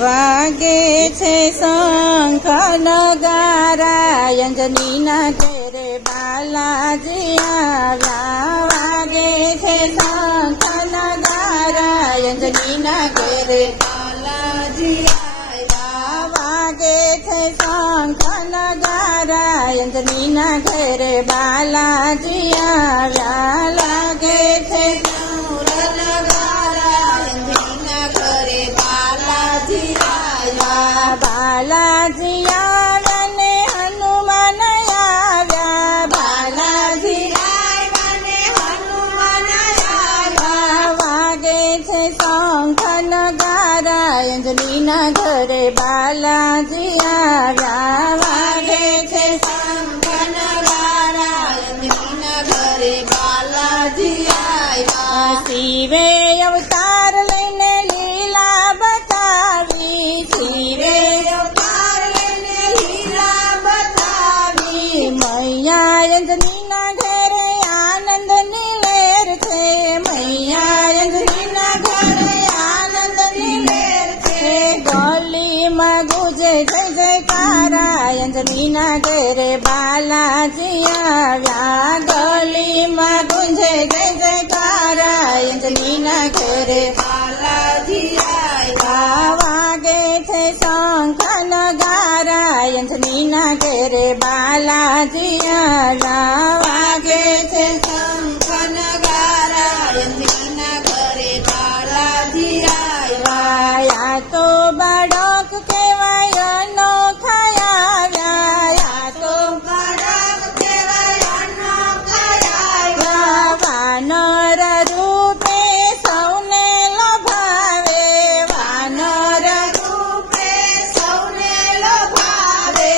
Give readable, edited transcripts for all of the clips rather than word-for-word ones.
વાગે છે શંખ નગારા અંજનીના ઘેરે બાલાજી આવ્યા. વાગે છે શંખ નગારા અંજનીના ઘેરે બાલાજી આવ્યા. વાગે છે શંખ નગારા અંજનીના ઘેરે બાલાજી આવ્યા. લાગે છે બાલાજી આવ્યા ને હનુમાન આવ્યા. બાલાજી આવ્યા ને હનુમાન આવ્યા. વાગે છે શંખ નગારા અંજલીના ઘરે બાલાજી આવ્યા. વાગે છે શંખ નગારા અંજલીના ઘરે બાલાજી આવ્યા. શિવે અવતાર લઈને લીલા બતાવી. શિવે મૈયા અંજનીના ઘરે આનંદની લહેર છે. મૈયા અંજનીના ઘરે આનંદની લહેર છે. ગલીમાં ગુજે જય જયકારા અંજનીના ઘરે બાલાજી આવ્યા. ગલીમાં ગુંજે જય જયકારા અંજનીના ઘરે બાલાજી આવ્યા. વાગે છે શંખ નગારા અંજનીના ઘરે બાલાજી આવ્યા. વાગે છે શંખ નગારા અંજનીના ઘરે બાલાજી આવ્યા. યા તો બાળક કહેવાય અનોખા આવ્યા. યા તો બાળક કહેવાય અનોખા આવ્યા. વાનર રૂપે સૌને લોભાવે. વાનર રૂપે સૌને લોભાવે.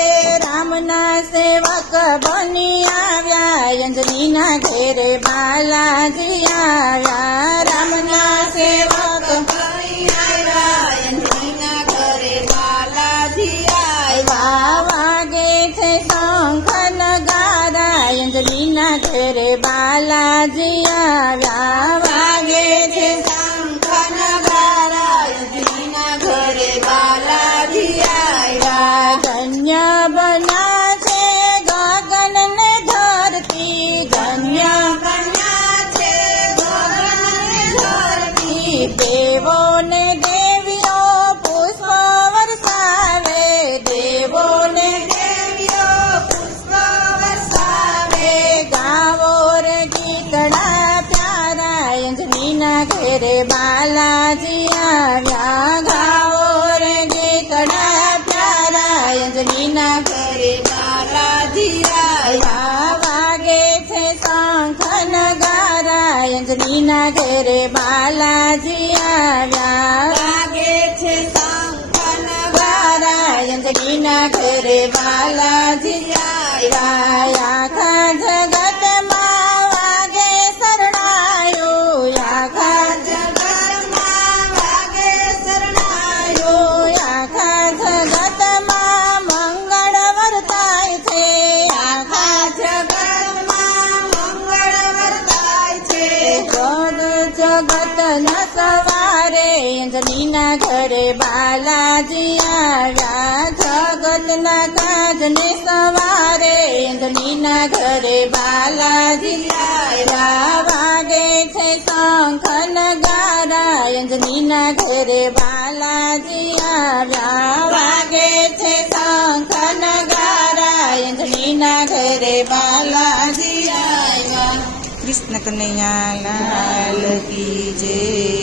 રામના સેવક બની આવ્યા અંજનીના ઘેરે બાલાજી આવ્યા. રામના સેવક બની આવ્યા અંજનીના ઘરે બાલાજી આવ્યા. વાગે છે શંખ નગારા અંજનીના ઘરે બાલાજી આવ્યા. વાગે છે શંખ નગારા અંજનીના ઘરે બાલાજી આવ્યા. ધન્ય બન્યા છે ગગન ને ધરતી. ધન્ય બન્યા છે ગગન ને ધરતી. દેવો ને દેવીઓ પુષ્પ વરસાવે. દેવો ને દેવીઓ પુષ્પ વરસાવે. ગાવો રે ગીતડા પ્યારા અંજનીના ઘેરે બાલાજી આવ્યા. ગાવો રે ગીતડા પ્યારા અંજનીના ઘરે બાલાજી આવ્યા. વાગે છે શંખ નગારા અંજનીના ઘરે બાલાજી આવ્યા. વાગે છે શંખ નગારા અંજનીના ઘરે બાલાજી આવ્યા. આખા જગતમાં વાગે શરણાયું. આખા જગતમાં વાગે શરણાયું. આખા જગતમાં મંગળ વર્તાય છે. આખા જગતમાં મંગળ વર્તાય છે. જગત ન સવારે અંજનીના ઘરે બાલાજી આવ્યા. જગત ના કાજ ને સવારે અંજનીના ઘરે બાલાજી આવ્યા. વાગે છે શંખ નગારા અંજનીના ઘરે બાલાજી આવ્યા. વાગે છે શંખ નગારા અંજનીના ઘરે બાલાજી આવ્યા. કૃષ્ણ કનૈયા લાલ કી જય.